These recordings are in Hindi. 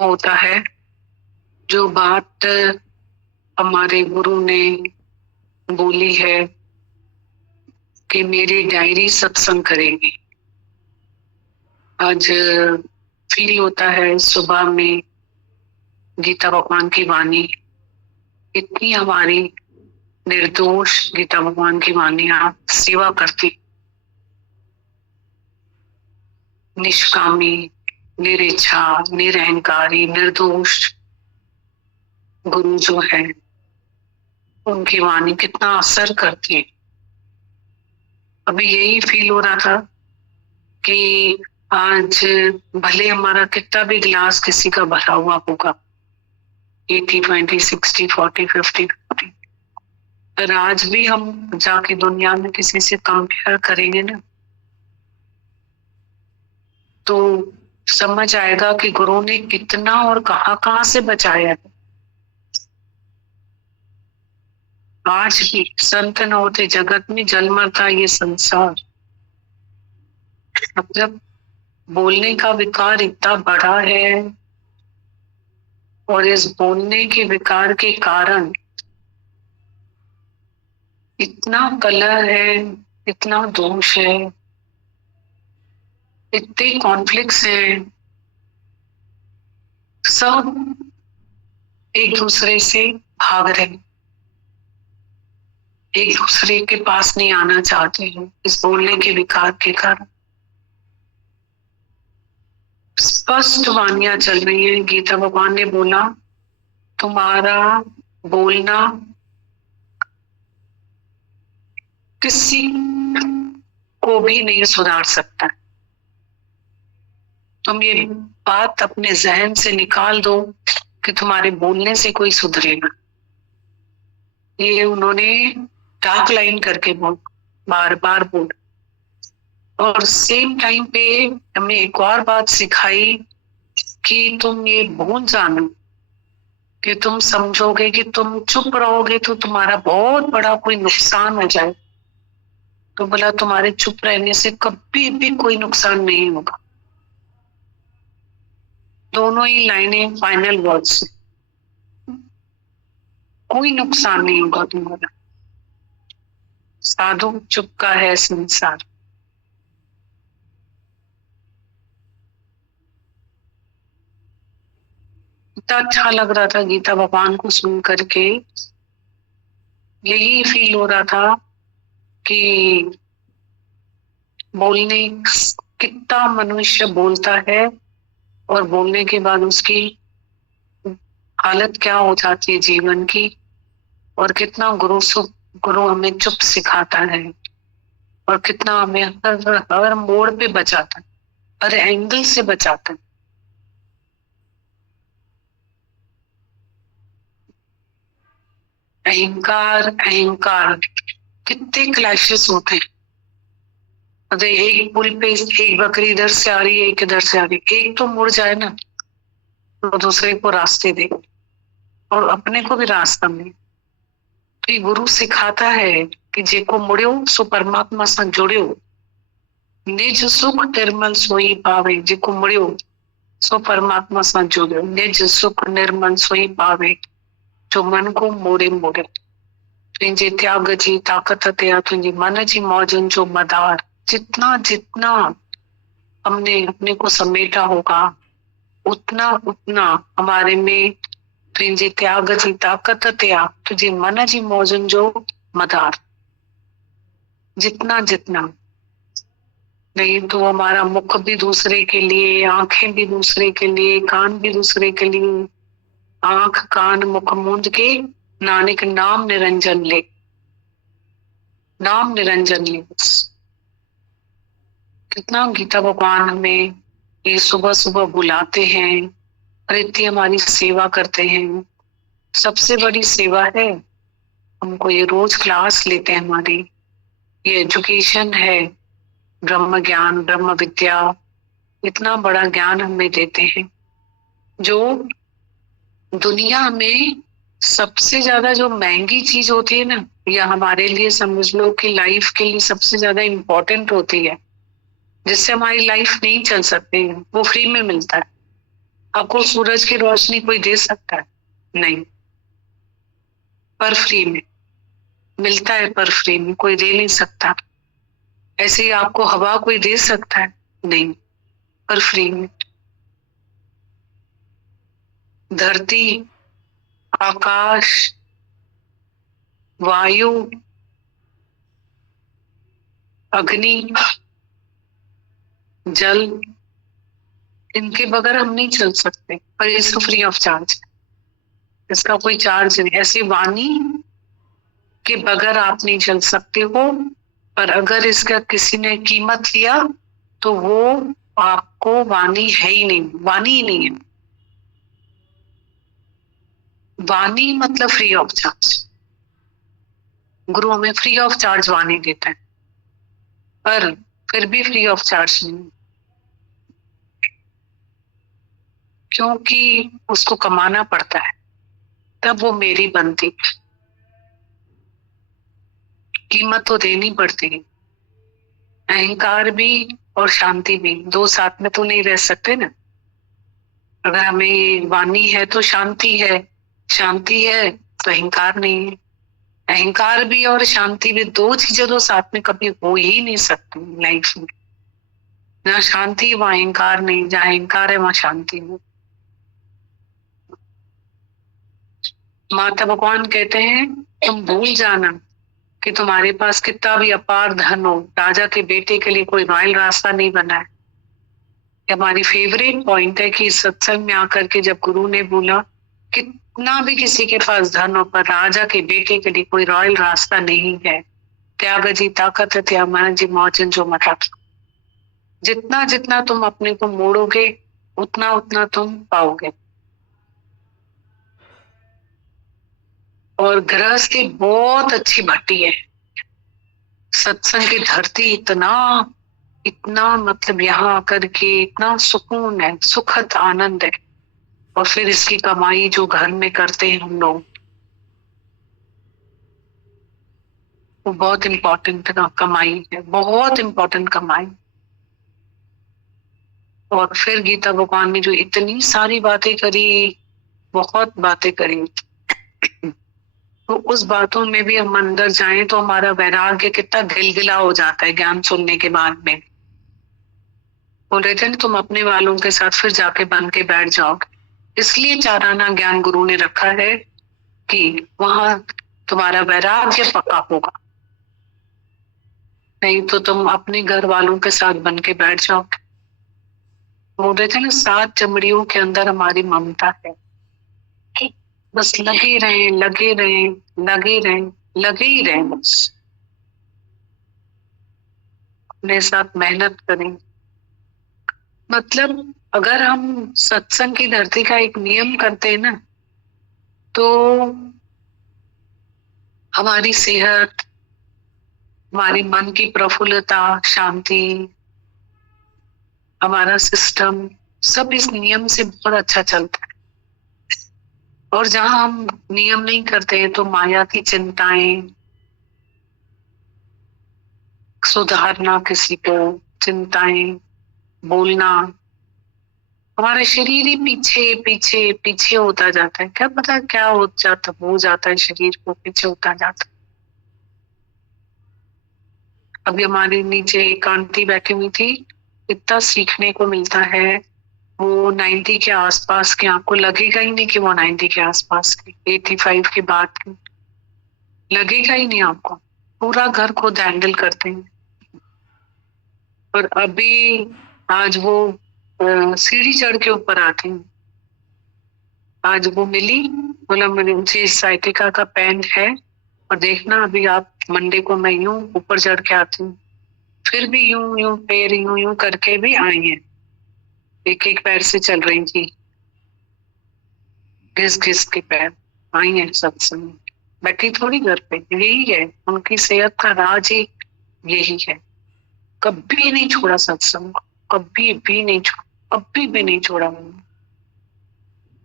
होता है जो बात हमारे गुरु ने बोली है कि मेरी डायरी सत्संग करेगी। आज फील होता है सुबह में गीता भगवान की वाणी इतनी हमारी निर्दोष गीता भगवान की वाणी आप सेवा करती, निष्कामी, निरिच्छा, निरहंकारी, निर्दोष गुरु जो है उनकी वाणी कितना असर करती है। अभी यही फील हो रहा था कि आज भले हमारा कितना भी गिलास किसी का भरा हुआ होगा 80, 20, 60, 40, 50, 40, पर आज भी हम जाके दुनिया में किसी से कंपेयर करेंगे ना तो समझ आएगा कि गुरु ने कितना और कहाँ से बचाया है। आज भी संत न होते जगत में जल मरता ये संसार। मतलब बोलने का विकार इतना बड़ा है और इस बोलने के विकार के कारण इतना कलह है, इतना दोष है, इतने कॉन्फ्लिक्ट्स हैं, सब एक दूसरे से भाग रहे, एक दूसरे के पास नहीं आना चाहते हैं इस बोलने के विकार के कारण। स्पष्ट वाणियां चल रही है। गीता भगवान ने बोला तुम्हारा बोलना किसी को भी नहीं सुधार सकता। तुम ये बात अपने जहन से निकाल दो कि तुम्हारे बोलने से कोई सुधरेगा। ये उन्होंने डार्क लाइन करके बार बार बोल और सेम टाइम पे हमें एक और बात सिखाई कि तुम ये भूल जानो कि तुम समझोगे कि तुम चुप रहोगे तो तुम्हारा बहुत बड़ा कोई नुकसान हो जाए। तो बोला तुम्हारे चुप रहने से कभी भी कोई नुकसान नहीं होगा। दोनों ही लाइनें फाइनल वर्ड्स, कोई नुकसान नहीं होगा तुम्हारा। साधु चुप का है संसार। इतना अच्छा लग रहा था गीता भगवान को सुन करके। यही फील हो रहा था कि बोलने कितना मनुष्य बोलता है और बोलने के बाद उसकी हालत क्या हो जाती है जीवन की, और कितना गुरु हमें चुप सिखाता है और कितना हमें हर मोड़ पे बचाता है, हर एंगल से बचाता है। अहंकार कितने क्लैशेस होते हैं। अरे एक पुल पे एक बकरी इधर से आ रही है, एक इधर से आ रही है, एक तो मुड़ जाए ना तो दूसरे को रास्ते दे और अपने को भी रास्ता मिले। तो ये गुरु सिखाता है कि जेको मुड़ियो सो परमात्मा से जुड़ियो, निज सुख निर्मल सोई पावे। जेको मुड़ियो सो परमात्मा से जुड़ियो, निज सुख निर्मल सोई पावे। जो मन को मोड़े मोड़े तुझे त्याग जी ताकत त्या तुझे मन जी मौजन जो मदार। जितना जितना हमने अपने को समेटा होगा उतना उतना हमारे में तुझे त्याग जी ताकत त्या तुझे मन जी मौजन जो मदार। जितना जितना नहीं तो हमारा मुख भी दूसरे के लिए, आंखें भी दूसरे के लिए, कान भी दूसरे के लिए। आंख कान मुख मूंद के नानक नाम निरंजन ले, नाम निरंजन ले। कितना गीता भगवान हमें ये सुबह सुबह बुलाते हैं और इतनी हमारी सेवा करते हैं। सबसे बड़ी सेवा है हमको ये रोज क्लास लेते हैं, हमारी ये एजुकेशन है, ब्रह्म ज्ञान ब्रह्म विद्या। इतना बड़ा ज्ञान हमें देते हैं जो दुनिया में सबसे ज्यादा जो महंगी चीज होती है ना, या हमारे लिए समझ लो कि लाइफ के लिए सबसे ज्यादा इम्पोर्टेंट होती है, जिससे हमारी लाइफ नहीं चल सकती है, वो फ्री में मिलता है। आपको सूरज की रोशनी कोई दे सकता है? नहीं, पर फ्री में मिलता है, पर फ्री में कोई दे नहीं सकता। ऐसे ही आपको हवा कोई दे सकता है? नहीं, पर फ्री में। धरती, आकाश, वायु, अग्नि, जल, इनके बगैर हम नहीं चल सकते, पर ये सब फ्री ऑफ चार्ज, इसका कोई चार्ज नहीं। ऐसी वाणी के बगैर आप नहीं चल सकते हो, पर अगर इसका किसी ने कीमत लिया तो वो आपको वाणी है ही नहीं, वाणी ही नहीं है। वाणी मतलब फ्री ऑफ चार्ज। गुरु हमें फ्री ऑफ चार्ज वाणी देता है, पर फिर भी फ्री ऑफ चार्ज नहीं, क्योंकि उसको कमाना पड़ता है, तब वो मेरी बनती। कीमत तो देनी पड़ती है। अहंकार भी और शांति भी दो साथ में तो नहीं रह सकते ना। अगर हमें वाणी है तो शांति है, शांति है तो अहंकार नहीं है। अहंकार भी और शांति भी दो चीजें तो साथ में कभी हो ही नहीं सकती लाइफ में। जहाँ शांति वहाँ अहंकार नहीं, जहाँ अहंकार है वहाँ शांति नहीं। माता भगवान कहते हैं तुम भूल जाना कि तुम्हारे पास कितना भी अपार धन हो, राजा के बेटे के लिए कोई रॉयल रास्ता नहीं बना है। हमारी फेवरेट पॉइंट है कि सत्संग में आकर के जब गुरु ने बोला कितना भी किसी के पास धन हो, पर राजा के बेटे के लिए कोई रॉयल रास्ता नहीं है। त्याग जी ताकत है, त्याग मन जी मौजन जो मता। जितना जितना तुम अपने को मोड़ोगे उतना उतना तुम पाओगे। और गृहस्थी बहुत अच्छी भट्टी है। सत्संग की धरती इतना इतना मतलब यहाँ आकर के इतना सुकून है, सुखद आनंद है। और फिर इसकी कमाई जो घर में करते हैं हम लोग, वो बहुत इम्पोर्टेंट कमाई है, बहुत इम्पोर्टेंट कमाई। और फिर गीता भगवान ने जो इतनी सारी बातें करी, बहुत बातें करी, तो उस बातों में भी हम अंदर जाएं तो हमारा वैराग्य कितना गिलगिला हो जाता है ज्ञान सुनने के बाद में। बोल रहे थे ना तुम अपने वालों के साथ फिर जाके बन के बैठ जाओगे। इसलिए चाराना ज्ञान गुरु ने रखा है कि वहां तुम्हारा वैराग्य पक्का होगा, नहीं तो तुम अपने घर वालों के साथ बन के बैठ जाओगे। बोल रहे थे ना 7 चमड़ियों के अंदर हमारी ममता है कि बस लगे रहे लगे रहे लगे रहे लगे ही रहे, बस अपने साथ मेहनत करें। मतलब अगर हम सत्संग की धरती का एक नियम करते हैं ना, तो हमारी सेहत, हमारी मन की प्रफुल्लता, शांति, हमारा सिस्टम सब इस नियम से बहुत अच्छा चलता है। और जहां हम नियम नहीं करते हैं तो माया की चिंताएं, सुधारना किसी को, चिंताएं, बोलना, हमारा शरीर ही पीछे पीछे पीछे होता जाता है। क्या पता क्या हो जाता है, शरीर को पीछे होता जाता है। अभी हमारे नीचे एक आंटी बैठी हुई थी, इतना सीखने को मिलता है। वो 90 के आसपास के, आपको लगेगा ही नहीं कि वो 90 के आसपास की, 85 की बात की, लगेगा ही नहीं आपको। पूरा घर खुद हैंडल करते हैं। और अभी आज वो सीढ़ी चढ़ के ऊपर आती हैं। आज वो मिली, बोला मुझे साइटिका का पेन है और देखना अभी आप मंडे को मैं यूं ऊपर चढ़ के आती हूँ। फिर भी यूं यूं पैर यूं यूं करके भी आई है, एक एक पैर से चल रही थी, घिस घिस के पैर आई है सत्संग। बैठी थोड़ी घर पे, यही है उनकी सेहत का राज ही, यही है। कभी नहीं छोड़ा सत्संग, कभी भी नहीं छोड़ा, कभी भी नहीं छोड़ा मैंने।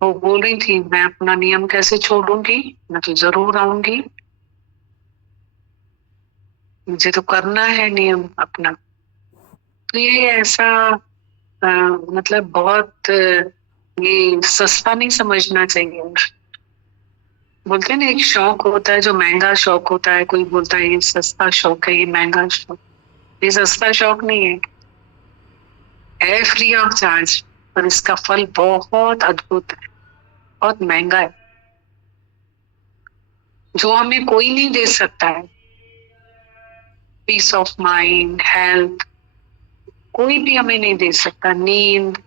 वो बोल रही थी मैं अपना नियम कैसे छोड़ूंगी, मैं तो जरूर आऊंगी, मुझे तो करना है नियम अपना। तो ये ऐसा मतलब बहुत ये सस्ता नहीं समझना चाहिए। बोलते हैं ना, एक शौक होता है जो महंगा शौक होता है, कोई बोलता है ये सस्ता शौक है, ये महंगा शौक। ये सस्ता शौक नहीं है फ्री ऑफ चार्ज, पर इसका फल बहुत अद्भुत है, बहुत महंगा है, जो हमें कोई नहीं दे सकता है। पीस ऑफ माइंड, हेल्थ, कोई भी हमें नहीं दे सकता। नींद,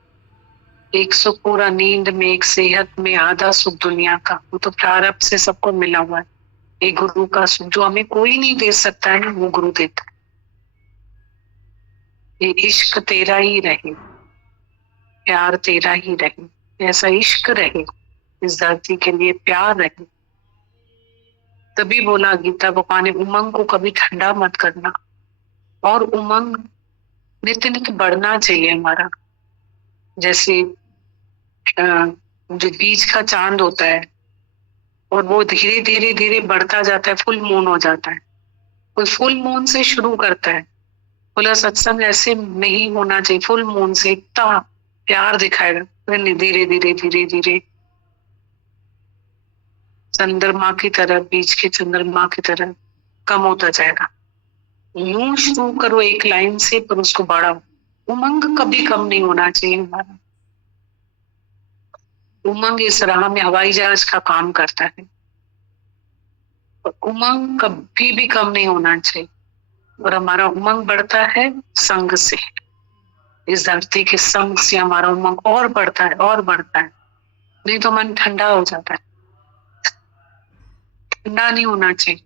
एक सुख पूरा नींद में, एक सेहत में, आधा सुख दुनिया का, वो तो प्रारब्ध से सबको मिला हुआ है। एक गुरु का सुख जो हमें कोई नहीं दे सकता है ना, वो गुरु देता है। ये इश्क तेरा ही रहे, प्यार तेरा ही रहे, ऐसा इश्क रहे इस धरती के लिए, प्यार रहे। तभी बोला गीता भगवान ने, उमंग को कभी ठंडा मत करना, और उमंग नित्य नित्य बढ़ना चाहिए हमारा। जैसे जो बीच का चांद होता है और वो धीरे धीरे धीरे बढ़ता जाता है, फुल मून हो जाता है। कोई फुल मून से शुरू करता है, बोला सत्संग ऐसे नहीं होना चाहिए। फुल मून से इतना प्यार दिखाएगा, धीरे धीरे धीरे धीरे चंद्रमा की तरह, बीच के चंद्रमा की तरह कम होता जाएगा। यूं शुरू करो एक लाइन से, पर उसको बढ़ाओ। उमंग कभी कम नहीं होना चाहिए हमारा। उमंग इस राह में हवाई जहाज का काम करता है, उमंग कभी भी कम नहीं होना चाहिए। और हमारा उमंग बढ़ता है संग से, इस धरती के संग से हमारा उमंग और बढ़ता है और बढ़ता है। नहीं तो मन ठंडा हो जाता है, ठंडा नहीं होना चाहिए।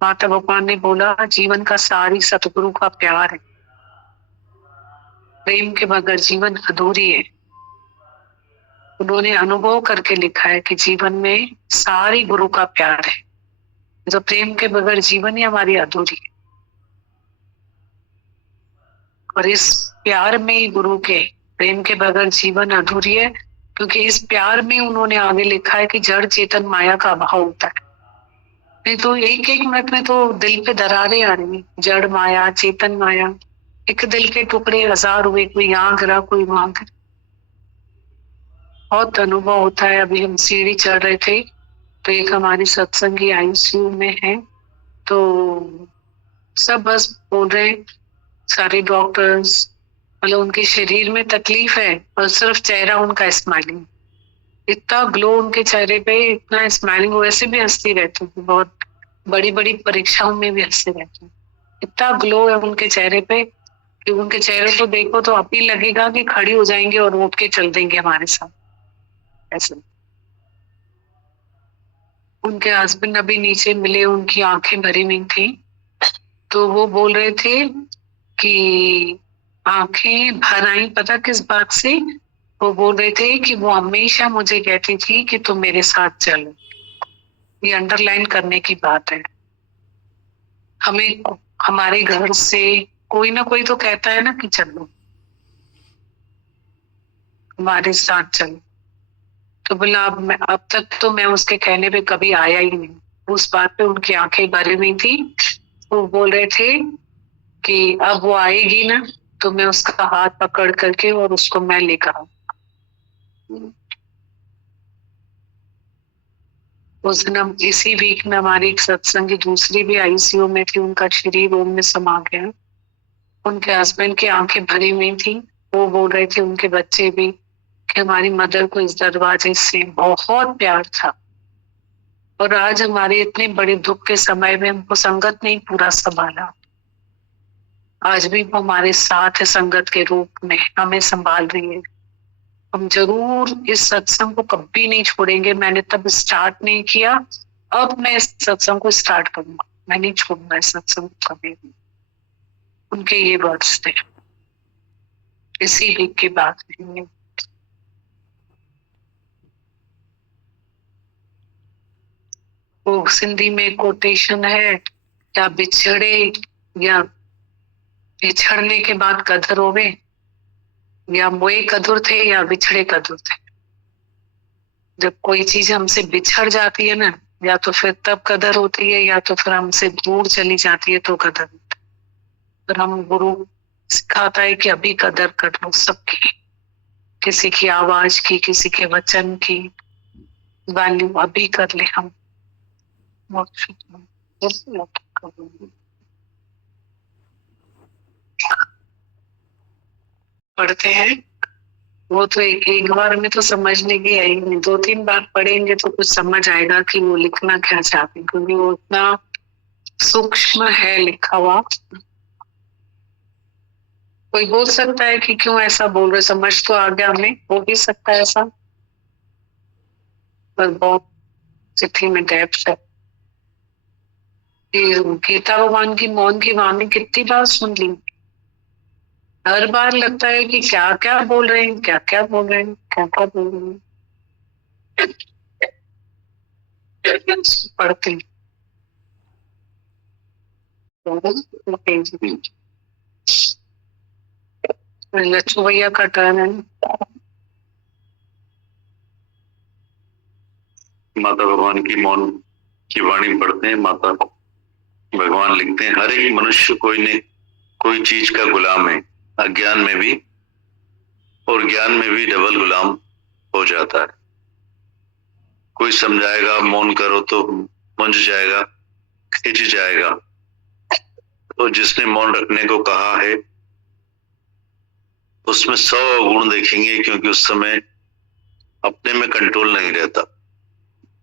माता भगवान ने बोला, जीवन का सारी सतगुरु का प्यार है, प्रेम के बगैर जीवन अधूरी है। उन्होंने अनुभव करके लिखा है कि जीवन में सारी गुरु का प्यार है, जो प्रेम के बगैर जीवन ही हमारी अधूरी है। और इस प्यार में ही गुरु के, प्रेम के बगैर जीवन अधूरी है, क्योंकि इस प्यार में उन्होंने आगे लिखा है कि जड़ चेतन माया का अभाव होता है। नहीं तो एक एक मिनट में तो दिल पे दरारें आ रही, जड़ माया, चेतन माया, एक दिल के टुकड़े हजार हुए, कोई यहाँ गिरा, कोई वहां गिरा। बहुत अनुभव होता है। अभी हम सीढ़ी चढ़ रहे थे, तो एक हमारी सत्संगी आईसीयू में है, तो सब बस बोल रहे, सारे डॉक्टर्स, मतलब उनके शरीर में तकलीफ है और सिर्फ चेहरा उनका स्माइलिंग, इतना ग्लो उनके चेहरे पे, इतना स्माइलिंग। वैसे भी हंसती रहती है, बहुत बड़ी बड़ी परीक्षाओं में भी हंसते रहते हैं। इतना ग्लो है उनके चेहरे पे कि उनके चेहरे को देखो तो अभी लगेगा कि खड़ी हो जाएंगे और उठ के चल देंगे हमारे साथ, ऐसे। उनके हस्बैंड अभी नीचे मिले, उनकी आंखें भरी हुई थी, तो वो बोल रहे थे कि आंखें भर आई, पता किस बात से? वो बोल रहे थे कि वो हमेशा मुझे कहती थी कि तुम मेरे साथ चलो। ये अंडरलाइन करने की बात है। हमें हमारे घर से कोई ना कोई तो कहता है ना कि चलो, हमारे साथ चलो। तो बोला, अब तक तो मैं उसके कहने पे कभी आया ही नहीं। उस बात पे उनकी आंखें भरी हुई थी। वो बोल रहे थे कि अब वो आएगी ना, तो मैं उसका हाथ पकड़ करके और उसको मैं लेकर आऊं। उस दिन हम इसी वीक में, हमारी एक सत्संगी दूसरी भी आईसीयू में थी, उनका शरीर ओम में समा गया। उनके हस्बैंड की आंखें भरी हुई थी। वो बोल रहे थे, उनके बच्चे भी, कि हमारी मदर को इस दरवाजे से बहुत प्यार था, और आज हमारे इतने बड़े दुख के समय में हमको संगत नहीं पूरा संभाला। आज भी वो हमारे साथ है, संगत के रूप में हमें संभाल रही है। हम जरूर इस सत्संग को कभी नहीं छोड़ेंगे। मैंने तब स्टार्ट नहीं किया, अब मैं इस सत्संग को स्टार्ट करूंगा। मैं नहीं छोड़ूंगा इस सत्संग को कभी भी। उनके ये वर्ड्स थे इसी वीक की बात है। वो सिंधी में कोटेशन है, या बिछड़े, या बिछड़ने के बाद कदर होवे, या मोए कदर थे या बिछड़े कदर थे। जब कोई चीज हमसे बिछड़ जाती है ना, या तो फिर तब कदर होती है, या तो फिर हमसे दूर चली जाती है तो कदर होती है। पर हम गुरु सिखाता है कि अभी कदर कर लो सबकी, किसी की आवाज की, किसी के वचन की वैल्यू अभी कर ले हम। पढ़ते हैं वो तो एक बार में तो समझने की है ही नहीं, 2-3 बार पढ़ेंगे तो कुछ समझ आएगा कि वो लिखना क्या चाहते हैं, क्योंकि वो इतना सूक्ष्म है लिखा हुआ। कोई बोल सकता है कि क्यों ऐसा बोल रहे, समझ तो आ गया हमें, हो भी सकता है ऐसा, पर बहुत चिट्ठी में डेप्थ है। गीता भगवान की मौन की वाणी कितनी बार सुन ली, हर बार लगता है कि क्या क्या बोल रहे हैं, क्या क्या बोल रहे हैं, क्या क्या बोल रहे हैं। पढ़ते लच्छू भैया का टर्न है। माता भगवान की मौन की वाणी पढ़ते हैं। माता भगवान लिखते हैं, हर एक मनुष्य कोई न कोई चीज का गुलाम है, अज्ञान में भी और ज्ञान में भी डबल गुलाम हो जाता है। कोई समझाएगा मौन करो तो मुंझ जाएगा, खिंच जाएगा। तो जिसने मौन रखने को कहा है उसमें 100 गुण देखेंगे, क्योंकि उस समय अपने में कंट्रोल नहीं रहता।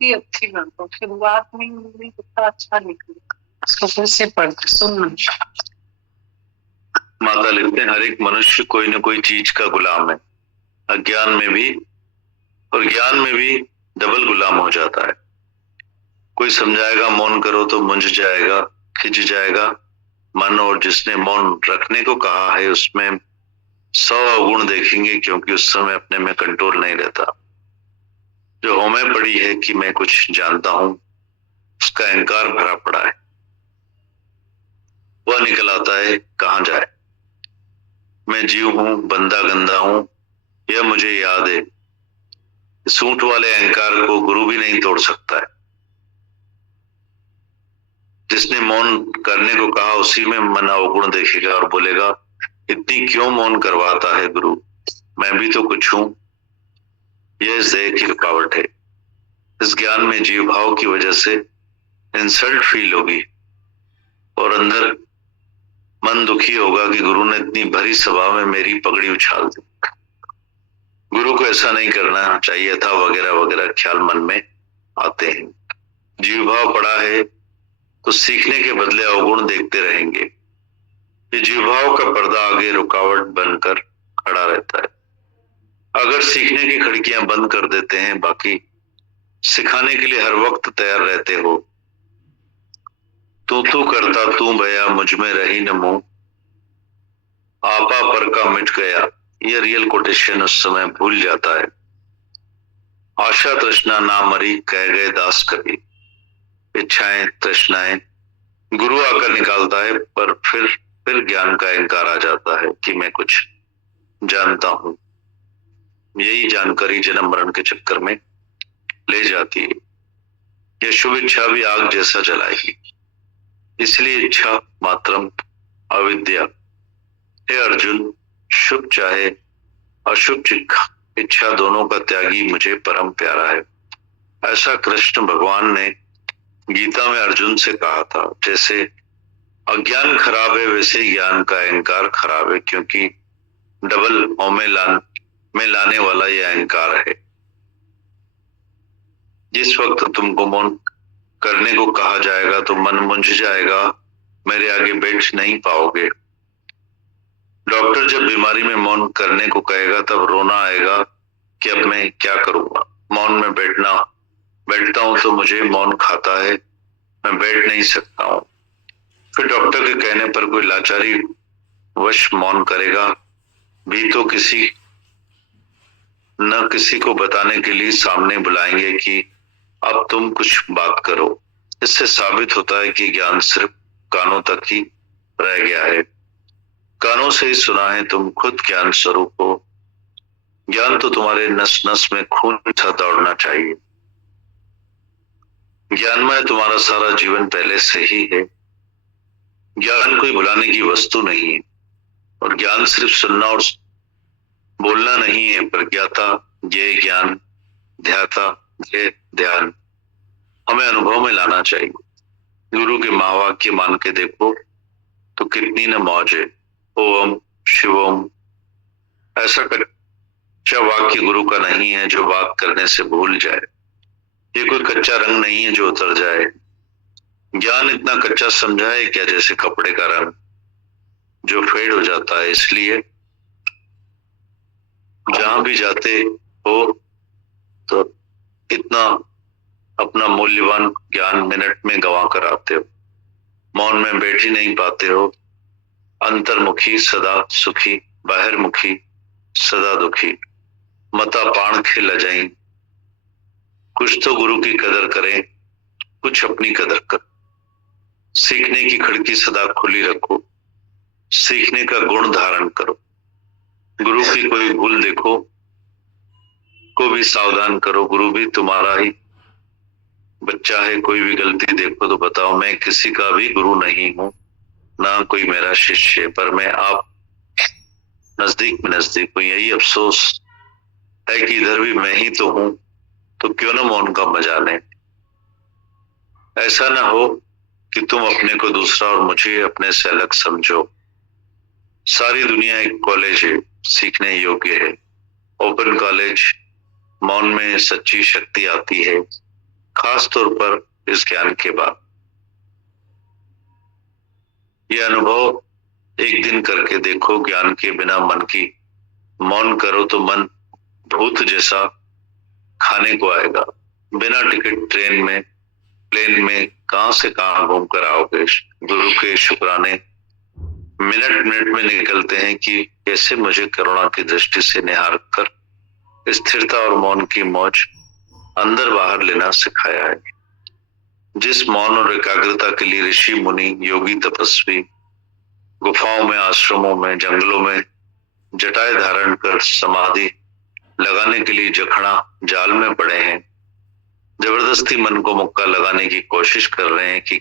ये अच्छी बात है, शुरुआत में ही कितना अच्छा निकला, इसको फिर से पढ़ के सुनना। माता लिखते हैं, हर एक मनुष्य कोई न कोई चीज का गुलाम है, अज्ञान में भी और ज्ञान में भी डबल गुलाम हो जाता है। कोई समझाएगा मौन करो तो मुंझ जाएगा, खिंच जाएगा मन, और जिसने मौन रखने को कहा है उसमें 100 अवगुण देखेंगे, क्योंकि उस समय अपने में कंट्रोल नहीं रहता। जो हमें पड़ी है कि मैं कुछ जानता हूं, उसका अहंकार भरा पड़ा है, वह निकल आता है कहां जाए। मैं जीव हूं, बंदा गंदा हूं, यह मुझे याद है। सूंठ वाले अहंकार को गुरु भी नहीं तोड़ सकता है। जिसने मौन करने को कहा उसी में मन अवगुण देखेगा और बोलेगा, इतनी क्यों मौन करवाता है गुरु, मैं भी तो कुछ हूं। यह इस देह की रुकावट है। इस ज्ञान में जीव भाव की वजह से इंसल्ट फील होगी और अंदर मन दुखी होगा कि गुरु ने इतनी भरी सभा में मेरी पगड़ी उछाल दी, गुरु को ऐसा नहीं करना चाहिए था, वगैरह वगैरह ख्याल मन में आते हैं। जीव भाव पड़ा है तो सीखने के बदले अवगुण देखते रहेंगे। ये जीव भाव का पर्दा आगे रुकावट बनकर खड़ा रहता है। अगर सीखने की खिड़कियां बंद कर देते हैं, बाकी सिखाने के लिए हर वक्त तैयार रहते हो। तू करता तू भया, मुझ में रही न मोह, आपा पर का मिट गया। यह रियल कोटेशन उस समय भूल जाता है। आशा तृष्णा ना मरी, कह गए दास कभी। इच्छाएं तृष्णाएं गुरु आकर निकालता है, पर फिर ज्ञान का अहंकार आ जाता है कि मैं कुछ जानता हूं। यही जानकारी जन्म मरण के चक्कर में ले जाती है। यह शुभ इच्छा भी आग जैसा जलाएगी, इसलिए इच्छा मात्रम अविद्या। हे अर्जुन, शुभ चाहे अशुभ इच्छा दोनों का त्यागी मुझे परम प्यारा है। ऐसा कृष्ण भगवान ने गीता में अर्जुन से कहा था। जैसे अज्ञान खराब है, वैसे ज्ञान का अहंकार खराब है, क्योंकि डबल में लाने वाला यह अहंकार है। जिस वक्त तुमको मौन करने को कहा जाएगा तो मन मुंझ जाएगा, मेरे आगे बैठ नहीं पाओगे। डॉक्टर जब बीमारी में मौन करने को कहेगा तब रोना आएगा कि अब मैं क्या करूंगा। मौन में बैठता हूं तो मुझे मौन खाता है, मैं बैठ नहीं सकता हूं। फिर डॉक्टर के कहने पर कोई लाचारी वश मौन करेगा भी तो किसी को बताने के लिए सामने बुलाएंगे कि अब तुम कुछ बात करो। इससे साबित होता है कि ज्ञान सिर्फ कानों तक ही रह गया है। कानों से ही सुना है, तुम खुद ज्ञान स्वरूप हो। ज्ञान तो तुम्हारे नस नस में खून सा दौड़ना चाहिए। ज्ञानमय तुम्हारा सारा जीवन पहले से ही है। ज्ञान कोई भुलाने की वस्तु नहीं है। और ज्ञान सिर्फ सुनना और बोलना नहीं है। प्रज्ञाता, ये ज्ञान, ध्याता, ये ध्यान हमें अनुभव में लाना चाहिए। गुरु के महावाक्य मान के देखो तो कितनी न मौज है। ओम शिवोम, ऐसा कच्चा वाक्य गुरु का नहीं है जो बात करने से भूल जाए। ये कोई कच्चा रंग नहीं है जो उतर जाए। ज्ञान इतना कच्चा समझा है क्या, जैसे कपड़े का रंग जो फेड हो जाता है। इसलिए जहां भी जाते हो तो इतना अपना मूल्यवान ज्ञान मिनट में गंवा कर आते हो। मौन में बैठ ही नहीं पाते हो। अंतर्मुखी सदा सुखी, बाहिरमुखी सदा दुखी। मता पाण खिल जाई। कुछ तो गुरु की कदर करें, कुछ अपनी कदर कर। सीखने की खिड़की सदा खुली रखो, सीखने का गुण धारण करो। गुरु की कोई भूल देखो को भी सावधान करो। गुरु भी तुम्हारा ही बच्चा है। कोई भी गलती देखो तो बताओ, मैं किसी का भी गुरु नहीं हूं, ना कोई मेरा शिष्य है, पर मैं आप नजदीक में नजदीक हूं। यही अफसोस है कि इधर भी मैं ही तो हूं, तो क्यों ना मौन का मजा लें। ऐसा ना हो कि तुम अपने को दूसरा और मुझे अपने से अलग समझो। सारी दुनिया एक कॉलेज है, सीखने योग्य है। ओपन कॉलेज, मौन में सच्ची शक्ति आती है, खास तौर पर इस ज्ञान के बाद। यह अनुभव एक दिन करके देखो। ज्ञान के बिना मन की मौन करो तो मन भूत जैसा खाने को आएगा। बिना टिकट ट्रेन में, प्लेन में कहां से कहां घूम कर आओगे। गुरु के शुक्राने मिनट मिनट में निकलते हैं कि कैसे मुझे करुणा की दृष्टि से निहार कर स्थिरता और मौन की मौज अंदर बाहर लेना सिखाया है। जिस मौन और एकाग्रता के लिए ऋषि मुनि, योगी, तपस्वी गुफाओं में, आश्रमों में, जंगलों में जटाएं धारण कर समाधि लगाने के लिए जखना जाल में पड़े हैं, जबरदस्ती मन को मुक्का लगाने की कोशिश कर रहे हैं कि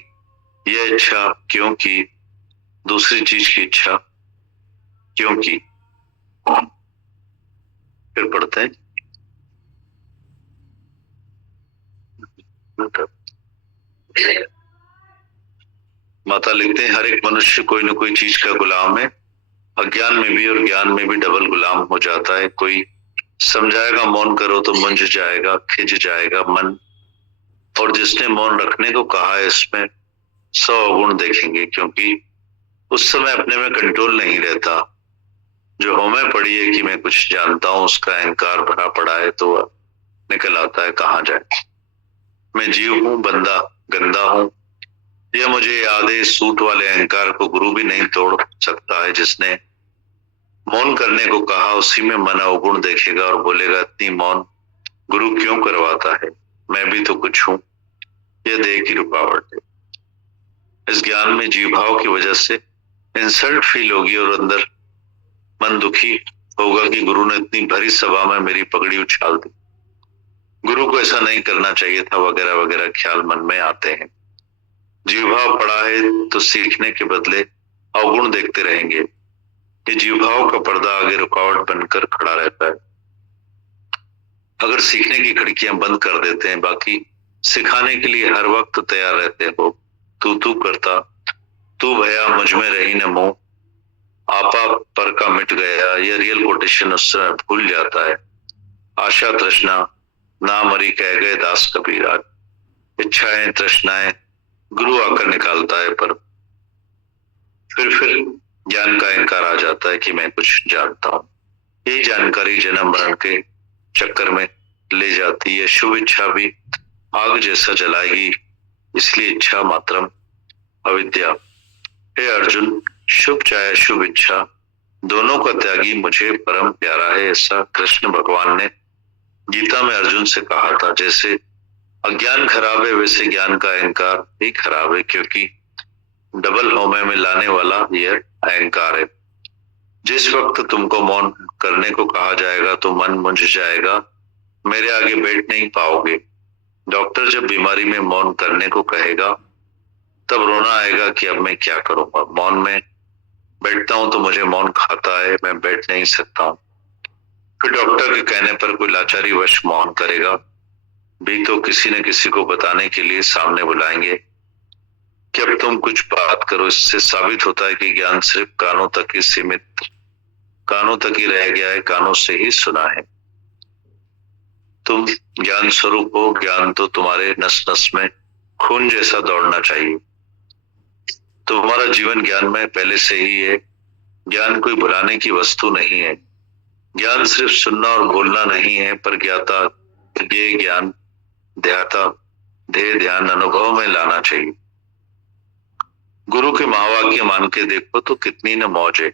यह इच्छा क्यों की, दूसरी चीज की इच्छा क्यों की। फिर पढ़ते हैं। माता लिखते हैं, हर एक मनुष्य कोई न कोई चीज का गुलाम है। अज्ञान में भी और ज्ञान में भी डबल गुलाम हो जाता है। कोई समझाएगा मौन करो तो मुंझ जाएगा, खिंच जाएगा मन, और जिसने मौन रखने को कहा है इसमें 100 अवगुण देखेंगे, क्योंकि उस समय अपने में कंट्रोल नहीं रहता। जो हमें पड़ी है कि मैं कुछ जानता हूं, उसका अहंकार भरा पड़ा है तो निकल आता है कहाँ जाए। मैं जीव हूं, बंदा, गंदा हूं, यह मुझे याद है। सूट वाले अहंकार को गुरु भी नहीं तोड़ सकता है। जिसने मौन करने को कहा उसी में मन अवगुण देखेगा और बोलेगा, इतनी मौन गुरु क्यों करवाता है, मैं भी तो कुछ हूं। यह देह की रुकावट है। इस ज्ञान में जीव भाव की वजह से इंसल्ट फील होगी और अंदर मन दुखी होगा कि गुरु ने इतनी भरी सभा में मेरी पगड़ी उछाल दी, गुरु को ऐसा नहीं करना चाहिए था, वगैरह वगैरह ख्याल मन में आते हैं। जीव भाव पड़ा है तो सीखने के बदले अवगुण देखते रहेंगे। ये जीव भाव का पर्दा आगे रुकावट बनकर खड़ा रहता है। अगर सीखने की खिड़कियां बंद कर देते हैं, बाकी सिखाने के लिए हर वक्त तैयार रहते हो, तू करता, तू भया मुझ में रही न मोह, आपा पर का मिट गया। यह रियल कोटेशन उस समय भूल जाता है। आशा तृष्णा ना मरी कह गए दास कबीर। इच्छाएं, तृष्णाएं गुरु आकर निकालता है, पर फिर ज्ञान का अहंकार आ जाता है कि मैं कुछ जानता हूं। यही जानकारी जन्म मरण के चक्कर में ले जाती है। शुभ इच्छा भी आग जैसा जलाएगी, इसलिए इच्छा मात्रम अविद्या। हे अर्जुन, शुभ चाहे शुभ इच्छा दोनों का त्यागी मुझे परम प्यारा है। ऐसा कृष्ण भगवान ने गीता में अर्जुन से कहा था। जैसे अज्ञान खराब है, वैसे ज्ञान का अहंकार भी खराब है, क्योंकि डबल होमे में लाने वाला यह अहंकार है। जिस वक्त तुमको मौन करने को कहा जाएगा तो मन मुंझ जाएगा, मेरे आगे बैठ नहीं पाओगे। डॉक्टर जब बीमारी में मौन करने को कहेगा तब रोना आएगा कि अब मैं क्या करूंगा। मौन में बैठता हूं तो मुझे मौन खाता है, मैं बैठ नहीं सकता हूं। फिर डॉक्टर के कहने पर कोई लाचारी वश मौन करेगा भी तो किसी न किसी को बताने के लिए सामने बुलाएंगे कि अब तुम कुछ बात करो। इससे साबित होता है कि ज्ञान सिर्फ कानों तक ही सीमित, कानों तक ही रह गया है, कानों से ही सुना है। तुम ज्ञान स्वरूप हो, ज्ञान तो तुम्हारे नस नस में खून जैसा दौड़ना चाहिए। तुम्हारा जीवन ज्ञान में पहले से ही है। ज्ञान कोई भुलाने की वस्तु नहीं है। ज्ञान सिर्फ सुनना और बोलना नहीं है, पर ज्ञाता ये ज्ञान ध्याता ध्येय ध्यान अनुभव में लाना चाहिए। गुरु के महावाक्य मान के देखो तो कितनी न मौज है।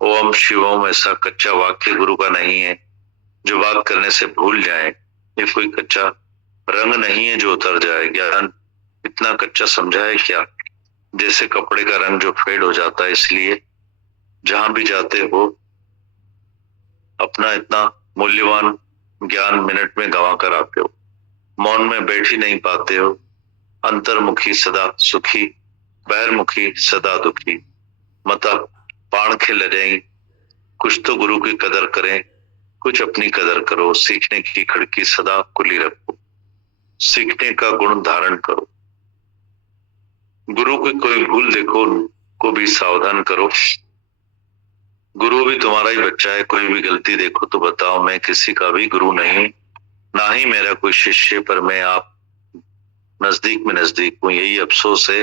ओम शिवोम ऐसा कच्चा वाक्य गुरु का नहीं है जो बात करने से भूल जाए। ये कोई कच्चा रंग नहीं है जो उतर जाए। ज्ञान इतना कच्चा समझा है क्या, जैसे कपड़े का रंग जो फेड हो जाता है। इसलिए जहां भी जाते हो अपना इतना मूल्यवान ज्ञान मिनट में गंवा कर आते हो। मौन में बैठ ही नहीं पाते हो। अंतर्मुखी सदा सुखी, बहिर्मुखी सदा दुखी। मता पाण खेल रही। कुछ तो गुरु की कदर करें, कुछ अपनी कदर करो। सीखने की खिड़की सदा खुली रखो, सीखने का गुण धारण करो। गुरु की कोई भूल देखो को भी सावधान करो। गुरु भी तुम्हारा ही बच्चा है। कोई भी गलती देखो तो बताओ, मैं किसी का भी गुरु नहीं, ना ही मेरा कोई शिष्य, पर मैं आप नजदीक में नजदीक हूं। यही अफसोस है,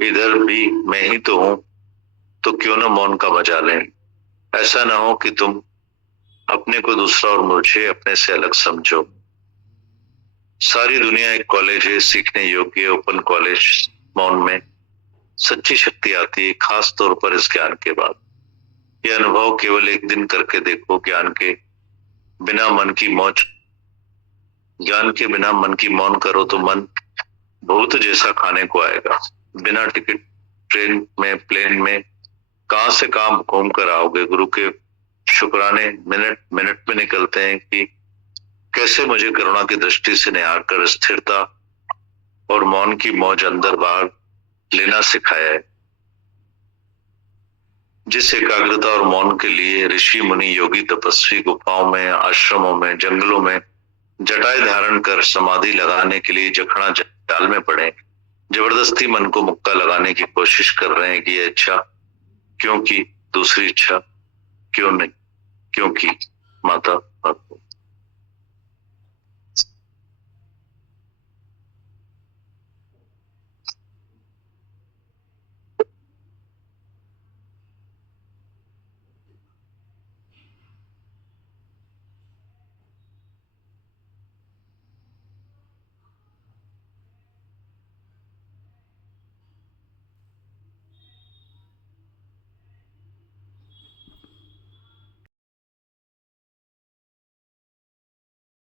इधर भी मैं ही तो हूं, तो क्यों ना मौन का मजा लें। ऐसा ना हो कि तुम अपने को दूसरा और मुझे अपने से अलग समझो। सारी दुनिया एक कॉलेज है, सीखने योग्य ओपन कॉलेज। मौन में सच्ची शक्ति आती है, खास तौर पर इस ज्ञान के बाद। यह अनुभव केवल एक दिन करके देखो। ज्ञान के बिना मन की मौज, ज्ञान के बिना मन की मौन करो तो मन भूत जैसा खाने को आएगा। बिना टिकट ट्रेन में, प्लेन में कहां से कहां घूम कर आओगे। गुरु के शुक्राने मिनट मिनट में निकलते हैं कि कैसे मुझे करुणा की दृष्टि से निहार कर स्थिरता और मौन की मौज अंदर बाहर लेना सिखाया है। जिस एकाग्रता और मौन के लिए ऋषि मुनि योगी तपस्वी गुफाओं में, आश्रमों में, जंगलों में जटाएं धारण कर समाधि लगाने के लिए जखना जाल में पड़े, जबरदस्ती मन को मुक्का लगाने की कोशिश कर रहे हैं कि यह इच्छा क्योंकि दूसरी इच्छा क्यों नहीं, क्योंकि माता